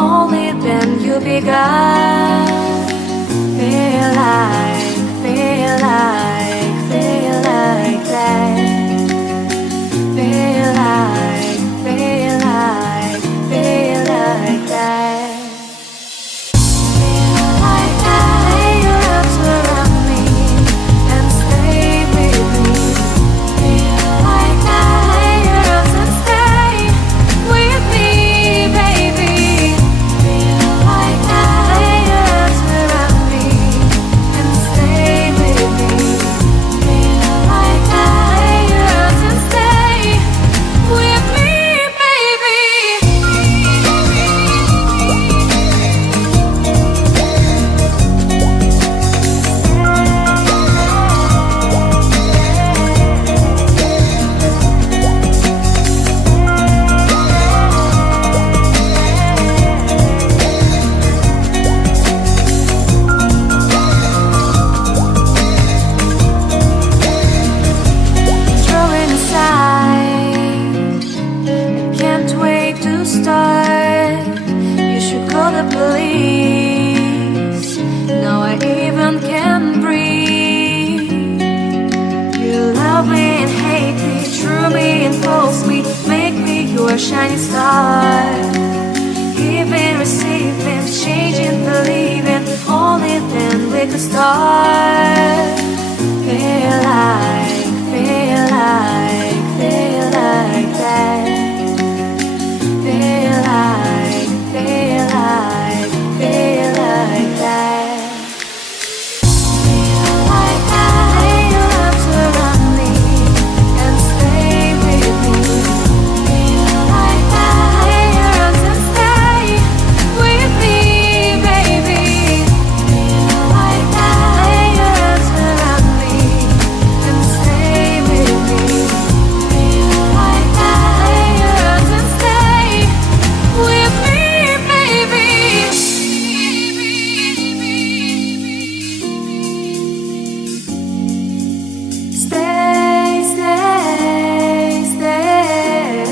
only then you begun. Feel like, feel like, feel like that. Feel like, feel like, feel like that. Feel like that your arms around me and stay with me. Feel like that your arms and stay with me, baby. Feel like that your arms around me and stay with me. Feel like that your arms and stay with me, baby. Throwing aside, I can't wait to start. You should call the police. Now I even can breathe. You love me and hate me, true me and false me, make me your shining star. Giving, receiving, changing, believing, only then we could start. Feel like, feel like, feel like that. Feel like, feel like, feel like that. Feel like that your arms around me and stay with me. Feel like that your arms and stay with me, baby. Feel like that your arms around me and stay with me. Feel like that your arms and stay with me, baby. Stay, stay, stay,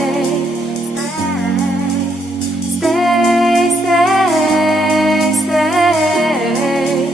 stay, stay, stay,